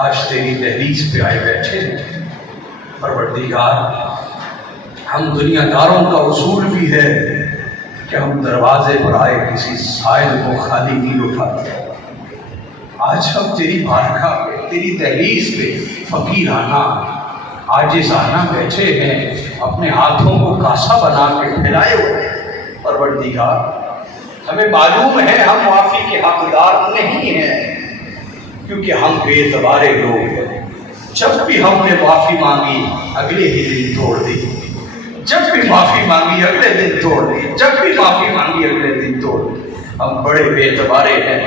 آج تیری دہلیز پہ آئے بیٹھے ہیں۔ پروردگار، ہم دنیا داروں کا اصول بھی ہے کہ ہم دروازے پر آئے کسی سائل کو خالی نہیں اٹھاتے۔ آج ہم تیری بارگاہ پہ، تیری دہلیز پہ فقیرانہ عاجزانہ بیٹھے ہیں، اپنے ہاتھوں کو کاسا بنا کے پھیلائے ہوئے۔ پروردگار، ہمیں معلوم ہے ہم معافی کے حقدار نہیں ہیں، کیونکہ ہم بے اعتبارے لوگ ہیں۔ جب بھی ہم نے معافی مانگی اگلے ہی دن توڑ دی، جب بھی معافی مانگی اگلے دن توڑ دی، جب بھی معافی مانگی اگلے دن توڑ دی۔ ہم بڑے بے اعتبارے ہیں،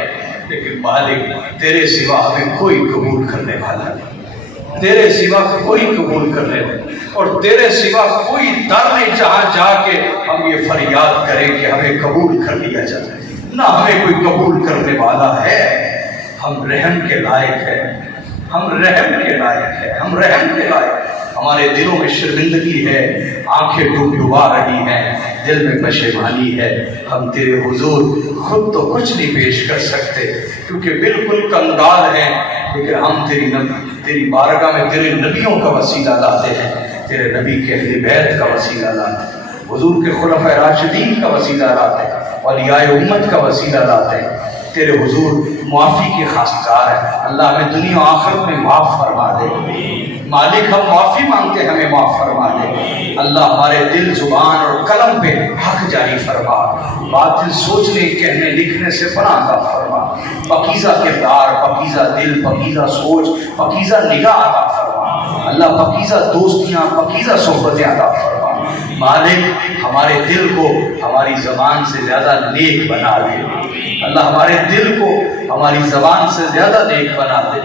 لیکن مالک تیرے سوا ہمیں کوئی قبول کرنے والا نہیں، تیرے سوا کوئی قبول کرنے والا، اور تیرے سوا کوئی در نہیں جہاں جا کے ہم یہ فریاد کریں کہ ہمیں قبول کر لیا جائے۔ نہ ہمیں کوئی قبول کرنے والا ہے۔ ہم رحم کے لائق ہیں، ہم رحم کے لائق ہیں، ہم رحم کے لائق۔ ہمارے دلوں میں شرمندگی ہے، آنکھیں ڈبڈبا رہی ہیں، دل میں پشیمانی ہے۔ ہم تیرے حضور خود تو کچھ نہیں پیش کر سکتے کیونکہ بالکل کنگال ہیں، لیکن ہم تیری بارگاہ میں تیرے نبیوں کا وسیلہ لاتے ہیں، تیرے نبی کے اہل بیت کا وسیلہ لاتے ہیں، حضور کے خلفائے راشدین کا وسیلہ لاتے ہیں، اولیاء امت کا وسیلہ لاتے ہیں۔ تیرے حضور معافی کے خواستگار ہیں۔ اللہ ہمیں دنیا و آخرت میں معاف فرما دے۔ مالک، ہم معافی مانگتے ہیں، ہمیں معاف فرما دے۔ اللہ ہمارے دل، زبان اور قلم پہ حق جاری فرما، باطل سوچنے، کہنے، لکھنے سے پناہ عطا فرما۔ پاکیزہ کردار، پاکیزہ دل، پاکیزہ سوچ، پاکیزہ نگاہ عطا فرما۔ اللہ پاکیزہ دوستیاں، پاکیزہ صحبتیں عطا فرما۔ مالک، ہمارے دل کو ہماری زبان سے زیادہ نیک بنا دے۔ اللہ ہمارے دل کو ہماری زبان سے زیادہ نیک بنا دے۔